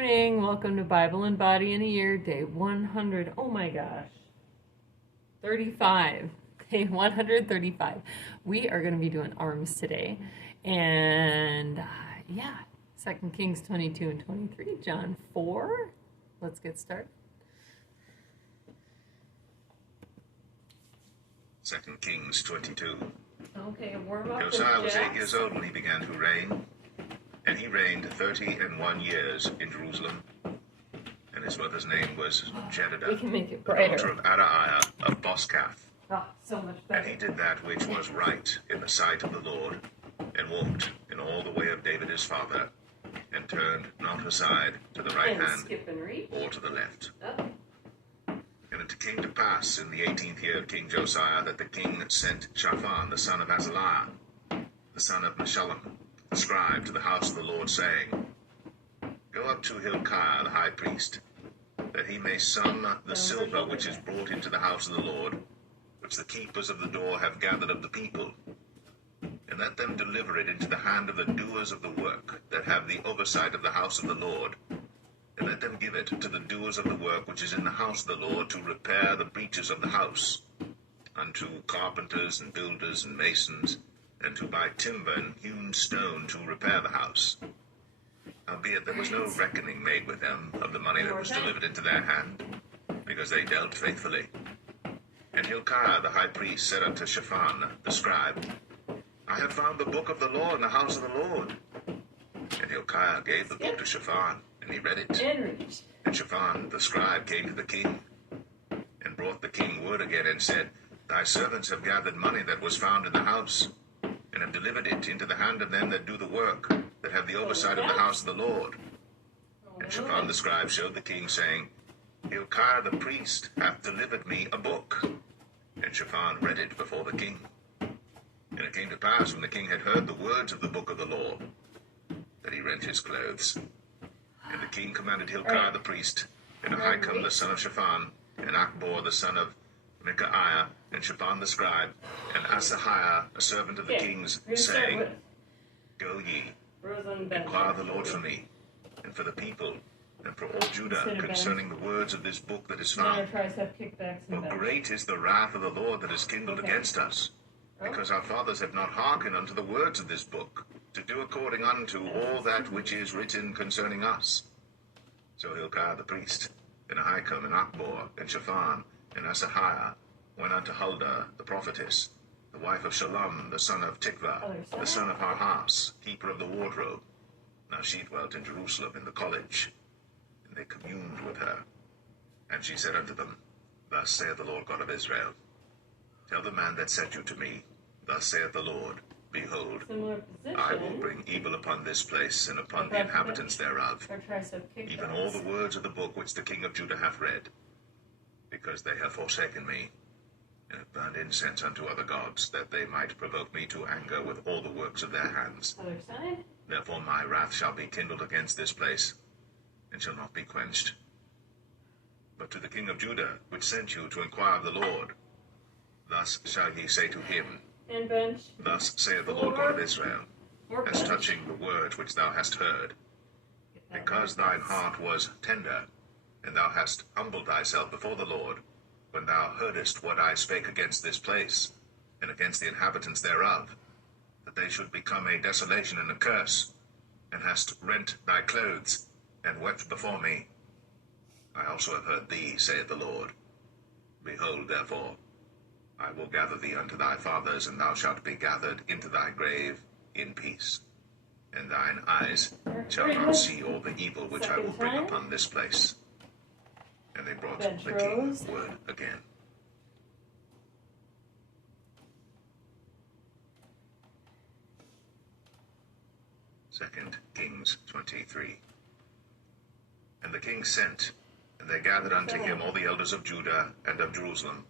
Morning, welcome to Bible and Body in a Year, day 100. Oh my gosh, 35. Day 135. We are going to be doing arms today, and yeah, 2 Kings 22 and 23, John 4. Let's get started. 2 Kings 22. Okay, warm up. Josiah was 8 years old when he began to reign, and he reigned 31 years in Jerusalem. And his mother's name was Jedidah, We can make it the brighter. daughter of Adaiah of Boskath. Oh, so much And he better. did that which was right in the sight of the Lord, and walked in all the way of David his father, and turned not aside to the right And hand skip and reach. or to the left. Oh, And it came to pass in the 18th year of King Josiah that the king sent Shaphan the son of Azaliah, the son of Meshullam, the scribe, to the house of the Lord, saying, Go up to Hilkiah the high priest, that he may sum the silver which is brought into the house of the Lord, which the keepers of the door have gathered of the people, and let them deliver it into the hand of the doers of the work that have the oversight of the house of the Lord, and let them give it to the doers of the work which is in the house of the Lord, to repair the breaches of the house, unto carpenters and builders and masons, and to buy timber and hewn stone to repair the house. Howbeit there was no reckoning made with them of the money that was delivered into their hand, because they dealt faithfully. And Hilkiah the high priest said unto Shaphan the scribe, I have found the book of the law in the house of the Lord. And Hilkiah gave the book to Shaphan, and he read it. and reach. And Shaphan the scribe came to the king, and brought the king word again, and said, Thy servants have gathered money that was found in the house, and have delivered it into the hand of them that do the work, that have the oversight of the house of the Lord. And Shaphan the scribe showed the king, saying, Hilkiah the priest hath delivered me a book. And Shaphan read it before the king. And it came to pass, when the king had heard the words of the book of the law, that he rent his clothes. And the king commanded Hilkiah the priest, and Ahikam the son of Shaphan, and Achbor the son of Micaiah, and Shaphan the scribe, and Asahiah, a servant of the king's, saying, Go ye, inquire the Lord for me, and for the people, and for all Judah, concerning the words of this book that is found. For great is the wrath of the Lord that is kindled against us, because our fathers have not hearkened unto the words of this book, to do according unto all that which is written concerning us. So Hilkiah the priest, and Ahikam, and Achbor, and Shaphan, and Asahiah went unto Huldah the prophetess, the wife of Shallum the son of Tikvah, the son of Harhas, keeper of the wardrobe. Now she dwelt in Jerusalem in the college, and they communed with her. And she said unto them, Thus saith the Lord God of Israel, Tell the man that sent you to me, Thus saith the Lord, Behold, I will bring evil upon this place, and upon the inhabitants thereof, even all the words of the book which the king of Judah hath read, because they have forsaken me, and have burned incense unto other gods, that they might provoke me to anger with all the works of their hands. Other side. Therefore my wrath shall be kindled against this place, and shall not be quenched. But to the king of Judah, which sent you to inquire of the Lord, thus shall ye say to him, And bench. Thus saith the Lord God of Israel, as touching the words which thou hast heard, because thine heart was tender, and thou hast humbled thyself before the Lord, when thou heardest what I spake against this place, and against the inhabitants thereof, that they should become a desolation and a curse, and hast rent thy clothes, and wept before me. I also have heard thee, saith the Lord. Behold, therefore, I will gather thee unto thy fathers, and thou shalt be gathered into thy grave in peace. And thine eyes shall not see all the evil which I will bring upon this place. And they brought the king word again. Second Kings 23. And the king sent, and they gathered unto him all the elders of Judah and of Jerusalem.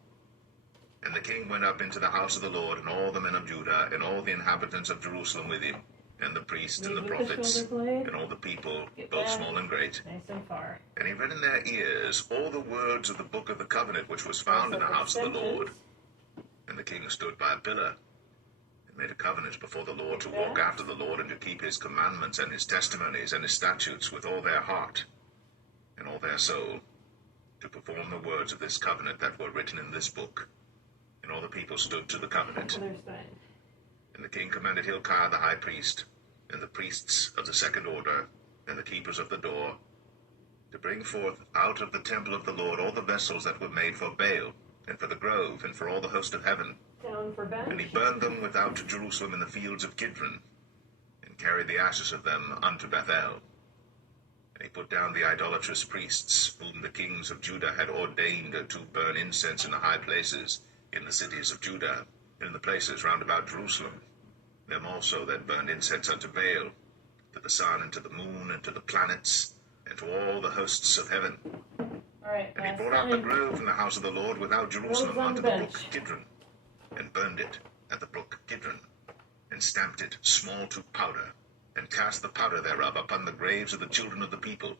And the king went up into the house of the Lord, and all the men of Judah, and all the inhabitants of Jerusalem with him, and the priests and the prophets, and all the people, both small and great. And he read in their ears all the words of the book of the covenant which was found in the house of the Lord. And the king stood by a pillar, and made a covenant before the Lord, to walk after the Lord, and to keep his commandments and his testimonies and his statutes with all their heart, and all their soul, to perform the words of this covenant that were written in this book. And all the people stood to the covenant. And the king commanded Hilkiah the high priest, and the priests of the second order, and the keepers of the door, to bring forth out of the temple of the Lord all the vessels that were made for Baal, and for the grove, and for all the host of heaven. And he burned them without Jerusalem in the fields of Kidron, and carried the ashes of them unto Bethel. And he put down the idolatrous priests, whom the kings of Judah had ordained to burn incense in the high places, in the cities of Judah, and in the places round about Jerusalem. Them also that burned incense unto Baal, to the sun, and to the moon, and to the planets, and to all the hosts of heaven. And he brought out the grove from the house of the Lord without Jerusalem unto the brook Kidron, and burned it at the brook Kidron, and stamped it small to powder, and cast the powder thereof upon the graves of the children of the people.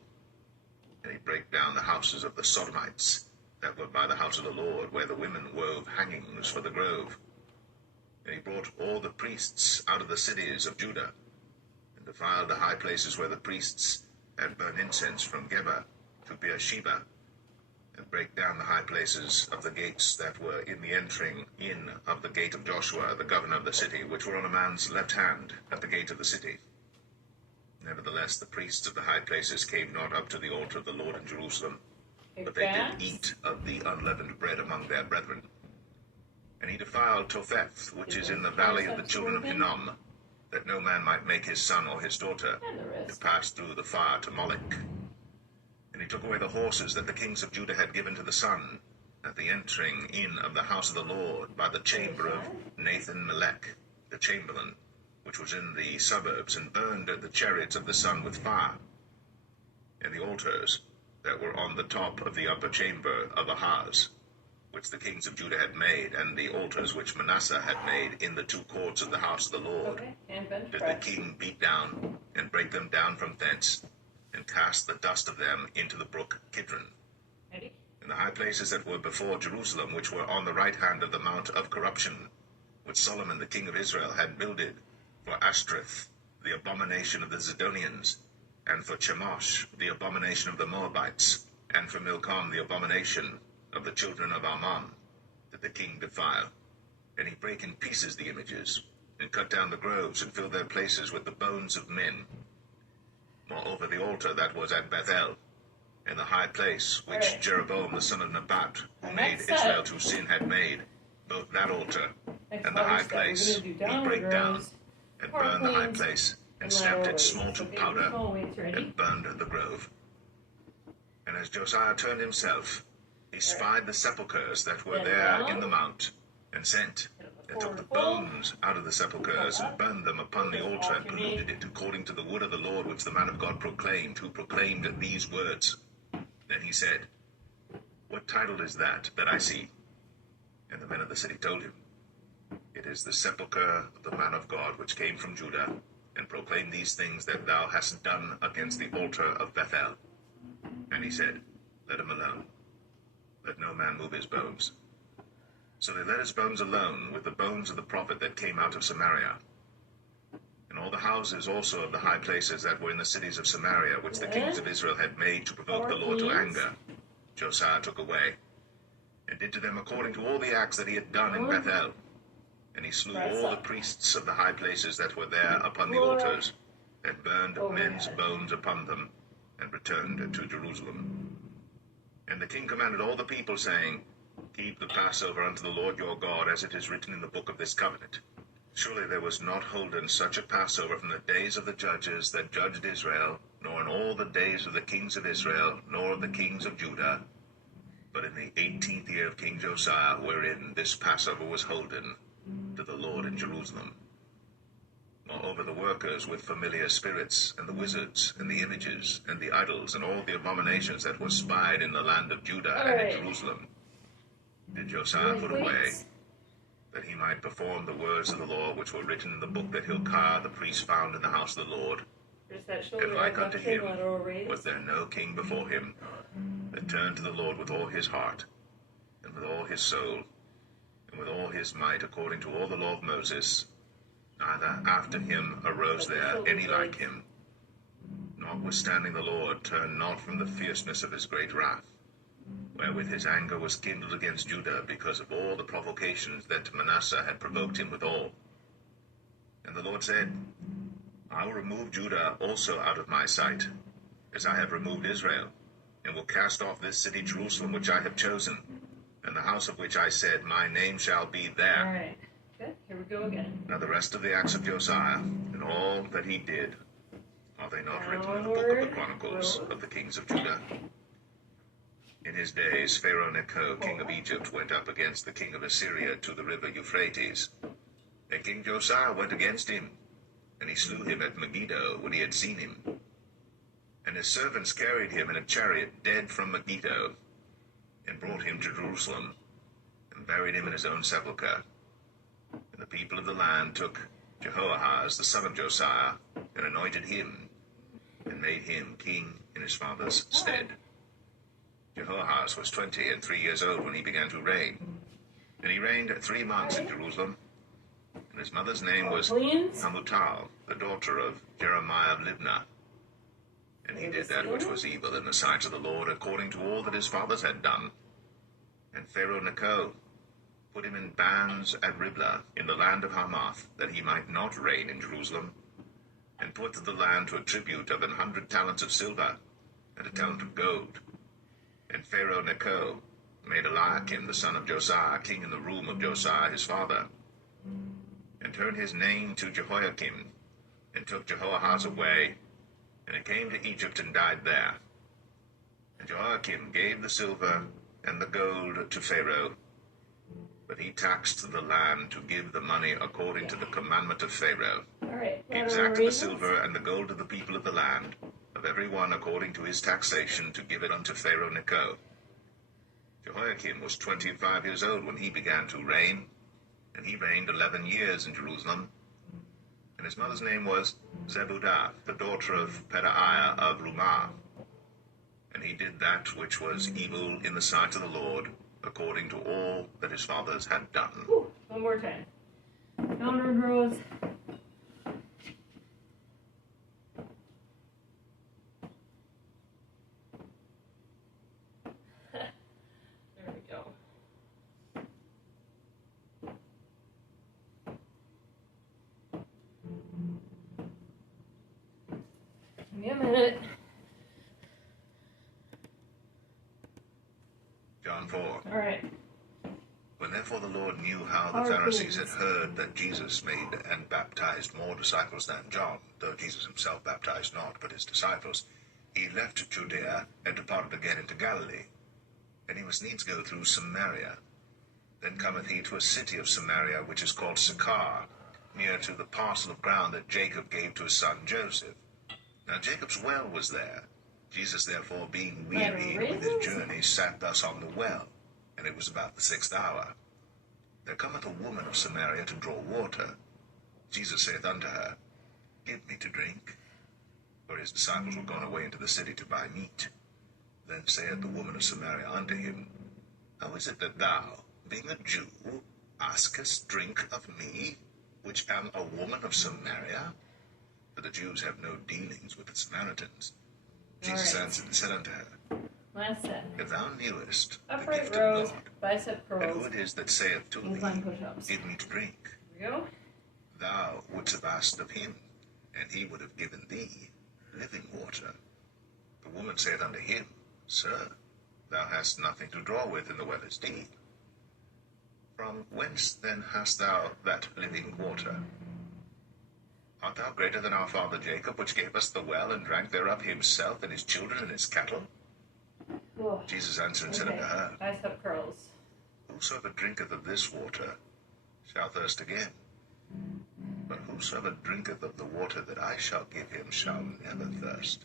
And he brake down the houses of the Sodomites, that were by the house of the Lord, where the women wove hangings for the grove. And he brought all the priests out of the cities of Judah, and defiled the high places where the priests had burned incense from Geba to Beersheba, and brake down the high places of the gates that were in the entering in of the gate of Joshua, the governor of the city, which were on a man's left hand at the gate of the city. Nevertheless, the priests of the high places came not up to the altar of the Lord in Jerusalem, but they did eat of the unleavened bread among their brethren. And he defiled Topheth, which is in the valley of the children of Hinnom, that no man might make his son or his daughter to pass through the fire to Moloch. And he took away the horses that the kings of Judah had given to the sun, at the entering in of the house of the Lord, by the chamber of Nathan-Melech, the chamberlain, which was in the suburbs, and burned the chariots of the sun with fire. And the altars that were on the top of the upper chamber of Ahaz, which the kings of Judah had made, and the altars which Manasseh had made in the two courts of the house of the Lord, did the king beat down, and break them down from thence, and cast the dust of them into the brook Kidron. And the high places that were before Jerusalem, which were on the right hand of the mount of corruption, which Solomon the king of Israel had builded for Ashtoreth, the abomination of the Zidonians, and for Chemosh, the abomination of the Moabites, and for Milcom, the abomination of the children of Ammon, did the king defile. And he brake in pieces the images, and cut down the groves, and filled their places with the bones of men. Moreover, the altar that was at Bethel, in the high place which Jeroboam the son of Nebat, who made Israel to sin, had made, both that altar and the high place he brake down, and burned the high place, and stamped it small to powder, and burned the grove. And as Josiah turned himself, he spied the sepulchres that were there in the mount, and sent, and took the bones out of the sepulchres, and burned them upon the altar, and polluted it according to the word of the Lord which the man of God proclaimed, who proclaimed these words. Then he said, What title is that I see? And the men of the city told him, It is the sepulchre of the man of God which came from Judah, and proclaimed these things that thou hast done against the altar of Bethel. And he said, Let him alone. Let no man move his bones. So they let his bones alone, with the bones of the prophet that came out of Samaria. And all the houses also of the high places that were in the cities of Samaria, which the kings of Israel had made to provoke the Lord to anger, Josiah took away, and did to them according to all the acts that he had done in Bethel. And he slew all the priests of the high places that were there upon the altars, and burned men's bones upon them, and returned to Jerusalem. And the king commanded all the people, saying, Keep the Passover unto the Lord your God, as it is written in the book of this covenant. Surely there was not holden such a Passover from the days of the judges that judged Israel, nor in all the days of the kings of Israel, nor of the kings of Judah, but in the 18th year of King Josiah, wherein this Passover was holden to the Lord in Jerusalem. Moreover, the workers with familiar spirits, and the wizards, and the images, and the idols, and all the abominations that were spied in the land of Judah and in Jerusalem, did Josiah put away, that he might perform the words of the law which were written in the book that Hilkiah the priest found in the house of the Lord. And like unto him was there no king before him that turned to the Lord with all his heart, and with all his soul, and with all his might, according to all the law of Moses. Neither after him arose there any like him, nor Notwithstanding the Lord turned not from the fierceness of his great wrath, wherewith his anger was kindled against Judah, because of all the provocations that Manasseh had provoked him withal. And the Lord said, I will remove Judah also out of my sight, as I have removed Israel, and will cast off this city Jerusalem which I have chosen, and the house of which I said, my name shall be there. All right. Good. Here we go again. Now the rest of the acts of Josiah, and all that he did, are they not written in the book of Downward. the Chronicles of the kings of Judah? In his days Pharaoh Necho, king of Egypt, went up against the king of Assyria to the river Euphrates. And King Josiah went against him, and he slew him at Megiddo when he had seen him. And his servants carried him in a chariot dead from Megiddo, and brought him to Jerusalem, and buried him in his own sepulchre. And the people of the land took Jehoahaz the son of Josiah, and anointed him, and made him king in his father's stead. Jehoahaz was 23 years old when he began to reign, and he reigned 3 months in Jerusalem. And his mother's name was Hamutal, the daughter of Jeremiah of Libnah. And he did that which was evil in the sight of the Lord, according to all that his fathers had done. And Pharaoh Necho put him in bands at Riblah, in the land of Hamath, that he might not reign in Jerusalem, and put to the land to a tribute of 100 talents of silver, and a talent of gold. And Pharaoh Necho made Eliakim the son of Josiah king in the room of Josiah his father, and turned his name to Jehoiakim, and took Jehoahaz away, and he came to Egypt and died there. And Jehoiakim gave the silver and the gold to Pharaoh, but he taxed the land to give the money according to the commandment of Pharaoh. All right. He exacted the silver and the gold of the people of the land, of every one according to his taxation, to give it unto Pharaoh Necho. Jehoiakim was 25 years old when he began to reign, and he reigned 11 years in Jerusalem. And his mother's name was Zebudah, the daughter of Pedaiah of Rumah. And he did that which was evil in the sight of the Lord, according to all that his fathers had done. Whew. One more time. Downward rows. There we go. Give me a minute. John 4. All right. When therefore the Lord knew how the Pharisees had heard that Jesus made and baptized more disciples than John, though Jesus himself baptized not, but his disciples, he left Judea and departed again into Galilee. And he must needs go through Samaria. Then cometh he to a city of Samaria, which is called Sychar, near to the parcel of ground that Jacob gave to his son Joseph. Now Jacob's well was there. Jesus therefore, being wearied with his journey, sat thus on the well, and it was about the 6th hour. There cometh a woman of Samaria to draw water. Jesus saith unto her, Give me to drink. For his disciples were gone away into the city to buy meat. Then saith the woman of Samaria unto him, How is it that thou, being a Jew, askest drink of me, which am a woman of Samaria? For the Jews have no dealings with the Samaritans. Jesus answered and said unto her, Last set. If thou knewest the Upright gift rows, of God, bicep and curls, who it is that saith to thee, incline push-ups. Give me to drink, Here we go. thou wouldst have asked of him, and he would have given thee living water. The woman saith unto him, Sir, thou hast nothing to draw with, and the well is deep. From whence then hast thou that living water? Art thou greater than our father Jacob, which gave us the well, and drank thereof himself, and his children, and his cattle? Oh. Jesus answered and said unto her, Bicep curls. Whosoever drinketh of this water shall thirst again. But whosoever drinketh of the water that I shall give him shall never thirst.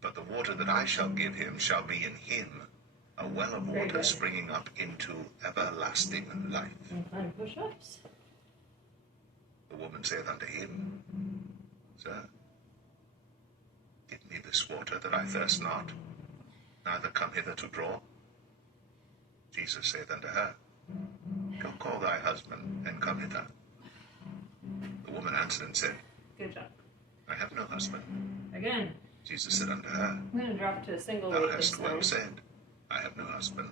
But the water that I shall give him shall be in him a well of water springing up into everlasting life. Incline push-ups. The woman saith unto him, Sir, give me this water that I thirst not, neither come hither to draw. Jesus saith unto her, Go call thy husband, and come hither. The woman answered and said, Good job. I have no husband. Again. Jesus said unto her, I'm going to drop to a single Thou rate this hast well time. said, I have no husband,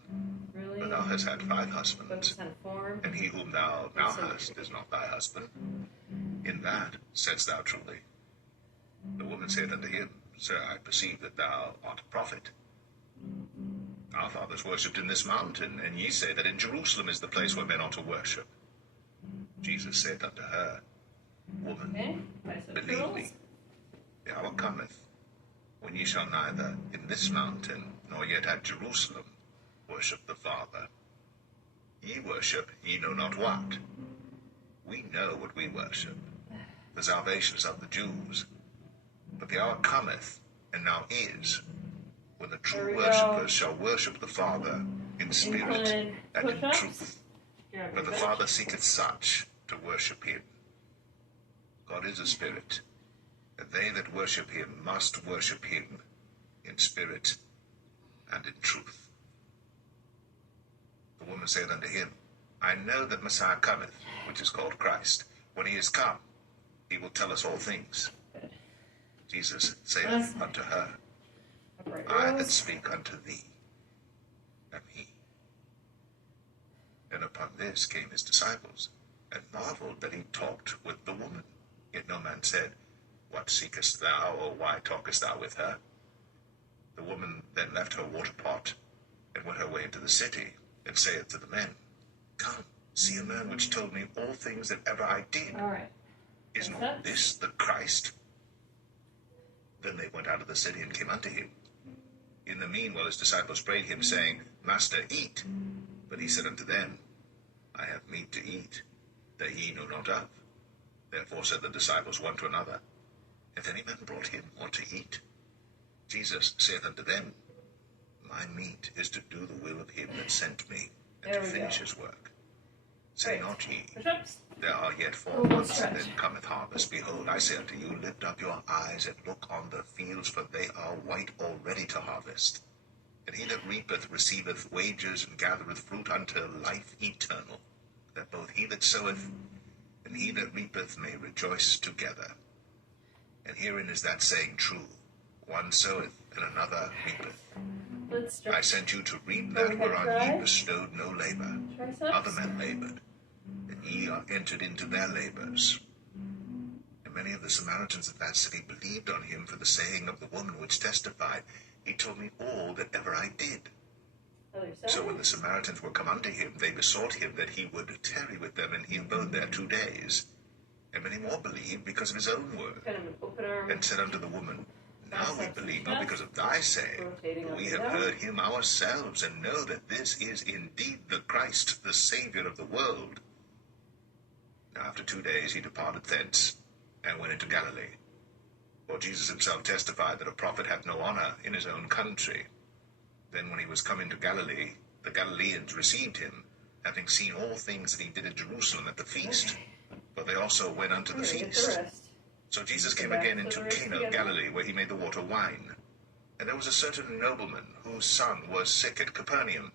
Really? but thou hast had 5 husbands, Focus on form. and he whom thou now Symmetry. hast is not thy husband. In that saidst thou truly. The woman saith unto him, Sir, I perceive that thou art a prophet. Our fathers worshipped in this mountain, and ye say that in Jerusalem is the place where men ought to worship. Jesus saith unto her, Woman, Okay. believe me, the hour cometh, when ye shall neither in this mountain, nor yet at Jerusalem, worship the Father. Ye worship ye know not what. We know what we worship. The salvation is of the Jews. But the hour cometh, and now is, when the true worshippers shall worship the Father in spirit and in truth. For the Father seeketh such to worship him. God is a spirit, and they that worship him must worship him in spirit and in truth. The woman saith unto him, I know that Messiah cometh, which is called Christ. When he is come, he will tell us all things. Jesus saith unto her, I that speak unto thee am he. And upon this came his disciples, and marveled that he talked with the woman. Yet no man said, What seekest thou, or why talkest thou with her? The woman then left her water pot, and went her way into the city, and saith to the men, Come, see a man which told me all things that ever I did. All right. Is not this the Christ? Then they went out of the city and came unto him. In the meanwhile his disciples prayed him, saying, Master, eat. But he said unto them, I have meat to eat, that ye know not of. Therefore said the disciples one to another, Hath any man brought him aught to eat? Jesus saith unto them, My meat is to do the will of him that sent me, and to finish his work. Say not ye, There are yet 4 months, and then cometh harvest. Behold, I say unto you, lift up your eyes and look on the fields, for they are white already to harvest. And he that reapeth receiveth wages, and gathereth fruit unto life eternal, that both he that soweth and he that reapeth may rejoice together. And herein is that saying true, one soweth and another reapeth. I sent you to reap that whereon ye bestowed no labor. Other men labored, and ye are entered into their labors. And many of the Samaritans of that city believed on him for the saying of the woman which testified, He told me all that ever I did. So when the Samaritans were come unto him, they besought him that he would tarry with them, and he abode there 2 days. And many more believed because of his own word, and said unto the woman, Now we believe not because of thy saying, for we have heard him ourselves, and know that this is indeed the Christ, the Saviour of the world. Now after 2 days he departed thence, and went into Galilee. For Jesus himself testified that a prophet hath no honour in his own country. Then when he was come into Galilee, the Galileans received him, having seen all things that he did at Jerusalem at the feast. For they also went unto the feast. So Jesus came again into Cana of Galilee, where he made the water wine. And there was a certain nobleman, whose son was sick at Capernaum.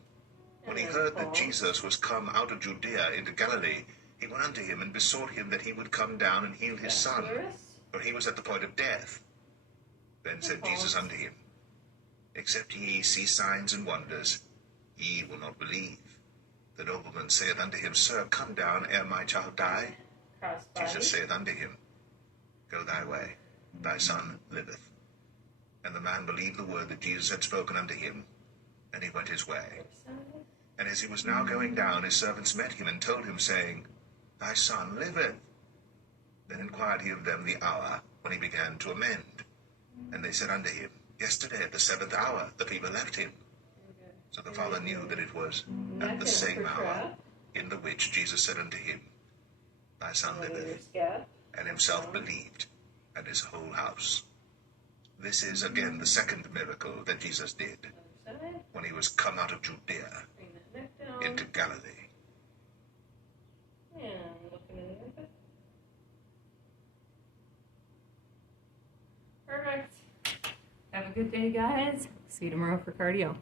When he heard that Jesus was come out of Judea into Galilee, he went unto him, and besought him that he would come down and heal his son, for he was at the point of death. Then said Jesus unto him, Except ye see signs and wonders, ye will not believe. The nobleman saith unto him, Sir, come down ere my child die. Jesus saith unto him, Go thy way, thy son liveth. And the man believed the word that Jesus had spoken unto him, and he went his way. And as he was now going down, his servants met him, and told him, saying, Thy son liveth. Then inquired he of them the hour when he began to amend. And they said unto him, Yesterday at the 7th hour the fever left him. So the father knew that it was at the same hour in the which Jesus said unto him, Thy son liveth. And himself believed, and his whole house. This is again the second miracle that Jesus did, when he was come out of Judea into Galilee. Perfect. Have a good day, guys. See you tomorrow for cardio.